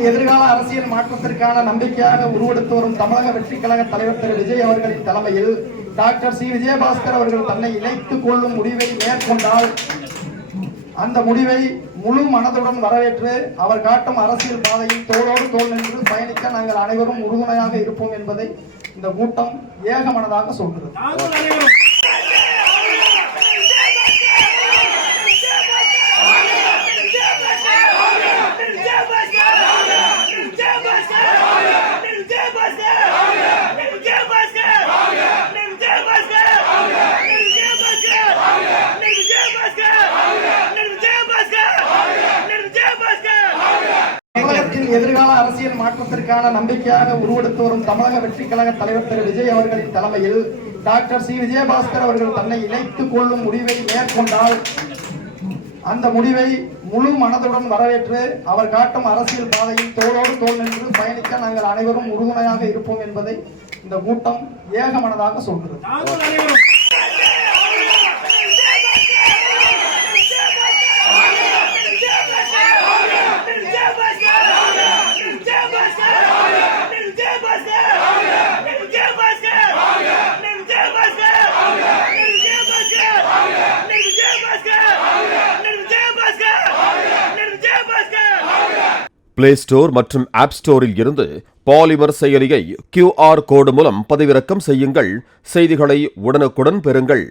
தமிழகத்தின் எதிர்கால அரசியல் மாற்றத்திற்கான நம்பிக்கையாக உருவெடுத்து வரும் தமிழக வெற்றிக் கழக தலைவர் திரு விஜய் அவர்களின் தலைமையில் டாக்டர் சி விஜயபாஸ்கர் அவர்கள் தன்னை இணைத்துக் கொள்ளும் முடிவை மேற்கொண்டால் அந்த முடிவை முழு மனதுடன் வரவேற்று அவர் காட்டும் அரசியல் பாதையில் தோளோடு தோள் நின்று பயணிக்க நாங்கள் அனைவரும் உறுதுணையாக இருப்போம் என்பதை இந்த கூட்டம் ஏகமனதாக சொல்கிறது. எதிர்கால அரசியல் மாற்றத்திற்கான நம்பிக்கையாக உருவெடுத்து வரும் தமிழக வெற்றிக் கழக தலைவர் திரு விஜய் அவர்களின் தலைமையில் டாக்டர் சி விஜயபாஸ்கர் அவர்கள் தன்னை இணைத்துக் கொள்ளும் முடிவை மேற்கொண்டால் அந்த முடிவை முழு மனதுடன் வரவேற்று அவர் காட்டும் அரசியல் பாதையில் தோளோடு தோள் நின்று பயணிக்க நாங்கள் அனைவரும் உறுதுணையாக இருப்போம் என்பதை இந்த கூட்டம் ஏகமனதாக சொல்கிறது. பிளே ஸ்டோர் மற்றும் ஆப் ஸ்டோரில் இருந்து பாலிமர் செயலியை QR கோடு மூலம் பதிவிறக்கம் செய்யுங்கள். செய்திகளை உடனுக்குடன் பெறுங்கள்.